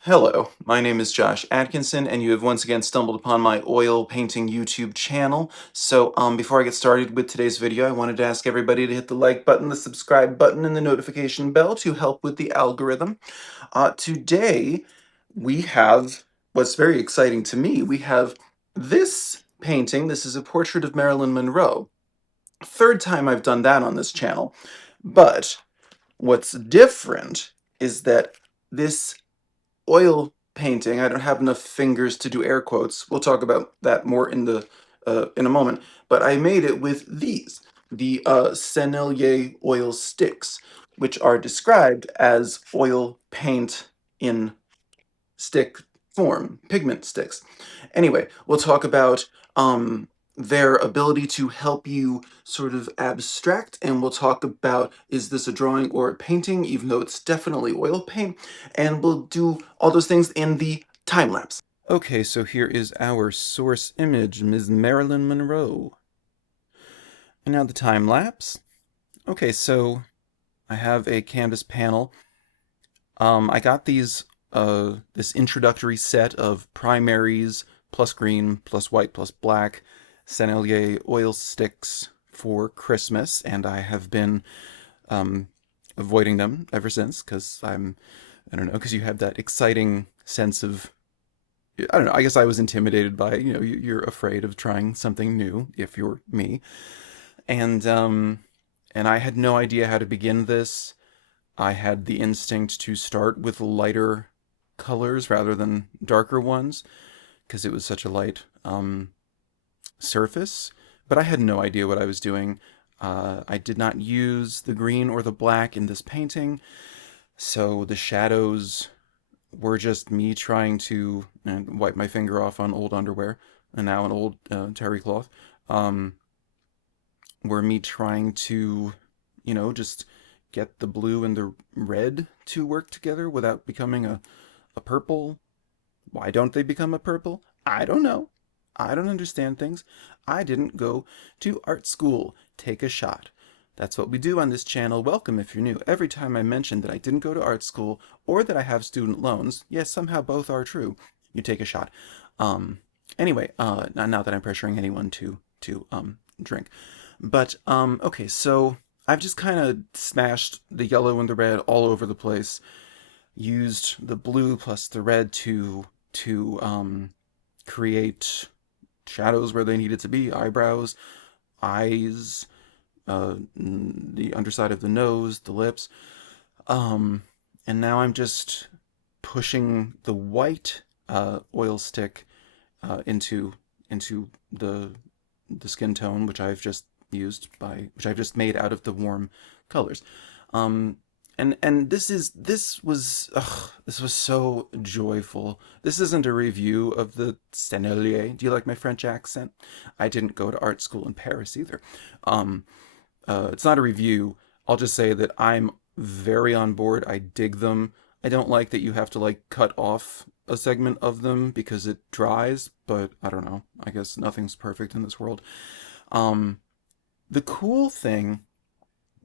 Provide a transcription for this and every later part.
Hello, my name is Josh Atkinson, and you have once again stumbled upon my oil painting YouTube channel. So, before I get started with today's video, I wanted to ask everybody to hit the like button, the subscribe button, and the notification bell to help with the algorithm. Today, we have what's very exciting to me. We have this painting. This is a portrait of Marilyn Monroe. Third time I've done that on this channel. But what's different is that this oil painting, I don't have enough fingers to do air quotes. We'll talk about that more in a moment. But I made it with the Sennelier oil sticks, which are described as oil paint in stick form, pigment sticks. Anyway, we'll talk about their ability to help you sort of abstract, and we'll talk about, is this a drawing or a painting, even though it's definitely oil paint, and we'll do all those things in the time lapse. Okay, so here is our source image, Ms. Marilyn Monroe. And now the time lapse. Okay, so I have a canvas panel. I got this introductory set of primaries plus green plus white plus black Sennelier oil sticks for Christmas, and I have been avoiding them ever since because I don't know, because you have that exciting sense of, I don't know, I guess I was intimidated by, you're afraid of trying something new if you're me. And I had no idea how to begin this. I had the instinct to start with lighter colors rather than darker ones because it was such a light surface, but I had no idea what I was doing. I did not use the green or the black in this painting, so the shadows were just me trying to wipe my finger off on old underwear and now an old terry cloth. Were me trying to, just get the blue and the red to work together without becoming a purple. Why don't they become a purple? I don't know. I don't understand things. I didn't go to art school. Take a shot. That's what we do on this channel. Welcome if you're new. Every time I mention that I didn't go to art school or that I have student loans, yes, somehow both are true, you take a shot. Anyway, not that I'm pressuring anyone to drink. But okay, so I've just kind of smashed the yellow and the red all over the place. Used the blue plus the red to create shadows where they needed to be, eyebrows, eyes, the underside of the nose, the lips. And now I'm just pushing the white oil stick into the skin tone, which I've just made out of the warm colors. And this was so joyful. This isn't a review of the Sennelier. Do you like my French accent? I didn't go to art school in Paris either. It's not a review. I'll just say that I'm very on board. I dig them. I don't like that you have to like cut off a segment of them because it dries, but I don't know. I guess nothing's perfect in this world. The cool thing,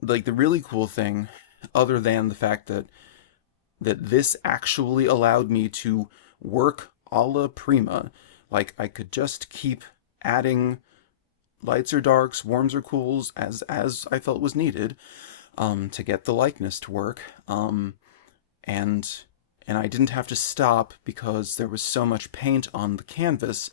like the really cool thing, other than the fact that this actually allowed me to work alla prima, like I could just keep adding lights or darks, warms or cools as I felt was needed, to get the likeness to work, and I didn't have to stop because there was so much paint on the canvas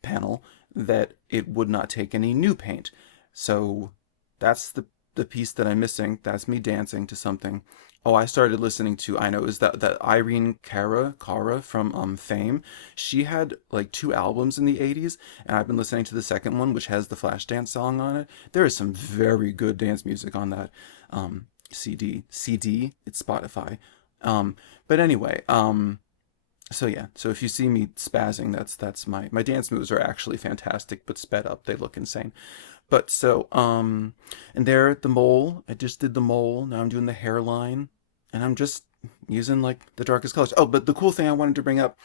panel that it would not take any new paint. So that's the piece that I'm missing. That's me dancing to something. Oh, I started listening to, I know, is that Irene Cara from Fame. She had like 2 albums in the 80s, and I've been listening to the second one, which has the Flashdance song on it. There is some very good dance music on that CD. It's Spotify. But anyway, so yeah, so if you see me spazzing, that's my dance moves are actually fantastic, but sped up, they look insane. But so, and there the mole, I just did the mole. Now I'm doing the hairline, and I'm just using like the darkest colors. Oh, but the cool thing I wanted to bring up,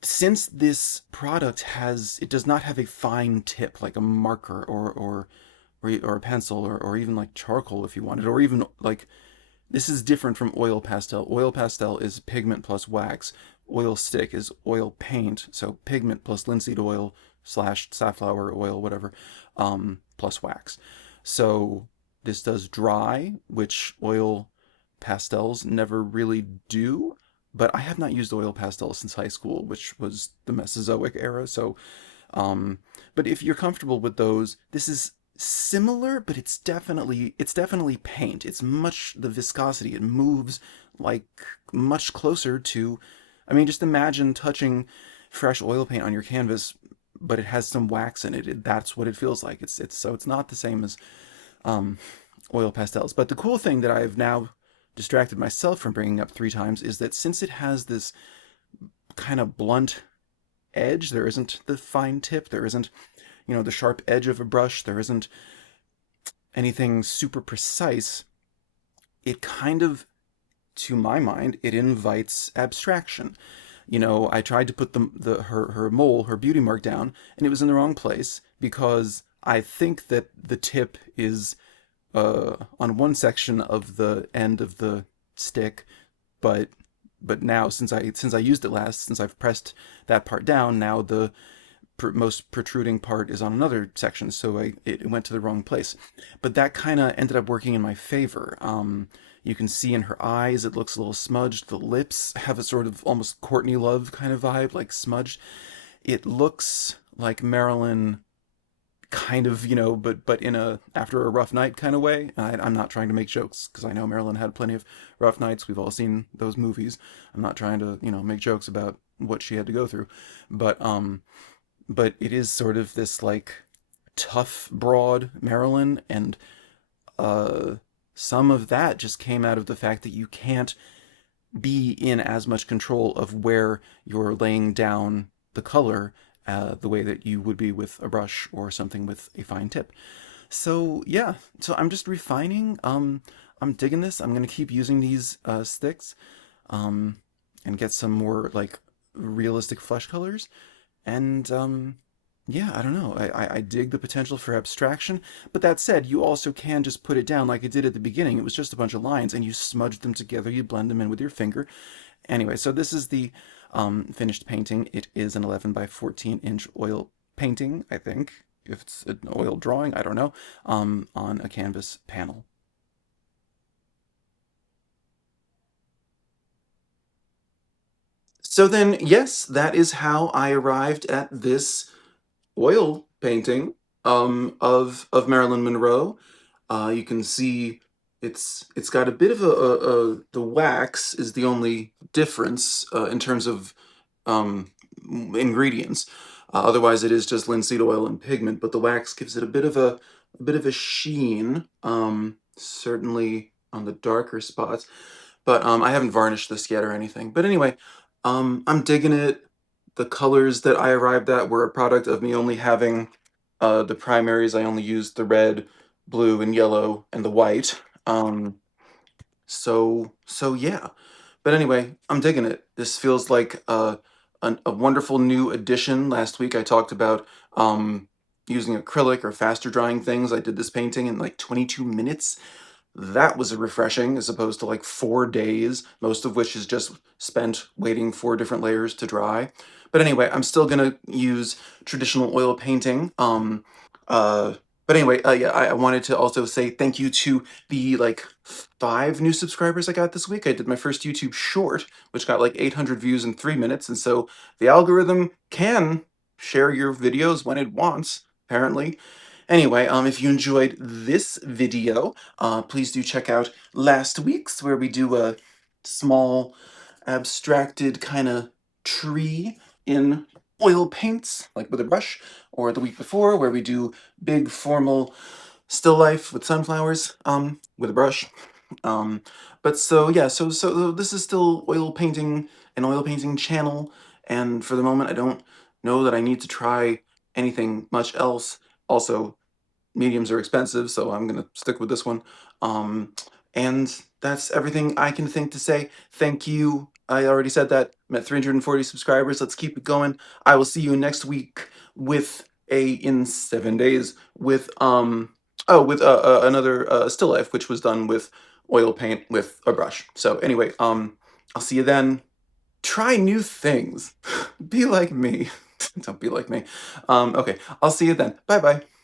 since this product it does not have a fine tip like a marker or a pencil or even like charcoal if you wanted, or even like This is different from oil pastel. Oil pastel is pigment plus wax. Oil stick is oil paint, so pigment plus linseed oil slash safflower oil, whatever, plus wax. So this does dry, which oil pastels never really do. But I have not used oil pastels since high school, which was the Mesozoic era. So um, but if you're comfortable with those, this is similar, but it's definitely paint. It's much the viscosity. It moves like much closer to. I mean, just imagine touching fresh oil paint on your canvas, but it has some wax in it. That's what it feels like. It's not the same as um, oil pastels. But the cool thing that I've now distracted myself from bringing up 3 times is that since it has this kind of blunt edge. There isn't the fine tip. There isn't, the sharp edge of a brush. There isn't anything super precise. It kind of, to my mind, it invites abstraction. I tried to put her mole, her beauty mark down, and it was in the wrong place because I think that the tip is on one section of the end of the stick, but now since I used it last, since I've pressed that part down, now the most protruding part is on another section, so it went to the wrong place. But that kind of ended up working in my favor. You can see in her eyes, it looks a little smudged. The lips have a sort of almost Courtney Love kind of vibe, like smudged. It looks like Marilyn kind of, but in a after a rough night kind of way. I'm not trying to make jokes because I know Marilyn had plenty of rough nights. We've all seen those movies. I'm not trying to, make jokes about what she had to go through, but it is sort of this like tough, broad Marilyn, and uh, some of that just came out of the fact that you can't be in as much control of where you're laying down the color the way that you would be with a brush or something with a fine tip. So yeah, so I'm just refining. I'm digging this. I'm gonna keep using these sticks, um, and get some more like realistic flesh colors. And yeah, I don't know. I dig the potential for abstraction. But that said, you also can just put it down like I did at the beginning. It was just a bunch of lines, and you smudge them together. You blend them in with your finger. Anyway, so this is the finished painting. It is an 11 by 14-inch oil painting, I think. If it's an oil drawing, I don't know, on a canvas panel. So then, yes, that is how I arrived at this oil painting of Marilyn Monroe. You can see it's got a bit of the wax is the only difference in terms of um, ingredients. Otherwise, it is just linseed oil and pigment, but the wax gives it a bit of a sheen. Certainly on the darker spots, but I haven't varnished this yet or anything. But anyway, I'm digging it. The colors that I arrived at were a product of me only having the primaries. I only used the red, blue, and yellow, and the white. So yeah. But anyway, I'm digging it. This feels like a wonderful new addition. Last week I talked about using acrylic or faster drying things. I did this painting in like 22 minutes. That was refreshing as opposed to like 4 days, most of which is just spent waiting for different layers to dry. But anyway, I'm still gonna use traditional oil painting. Uh, but anyway, yeah, I wanted to also say thank you to the like 5 new subscribers I got this week. I did my first YouTube short, which got like 800 views in 3 minutes, and so the algorithm can share your videos when it wants, apparently. Anyway, if you enjoyed this video, please do check out last week's where we do a small abstracted kind of tree in oil paints, like with a brush, or the week before where we do big formal still life with sunflowers, with a brush. Um, but so yeah, so this is still oil painting, an oil painting channel, and for the moment I don't know that I need to try anything much else. Also, mediums are expensive, so I'm gonna stick with this one. Um, and that's everything I can think to say. Thank you. I already said that. I'm at 340 subscribers. Let's keep it going. I will see you next week with in 7 days with another still life, which was done with oil paint with a brush. So anyway, I'll see you then. Try new things. Be like me. Don't be like me. Okay, I'll see you then. Bye bye.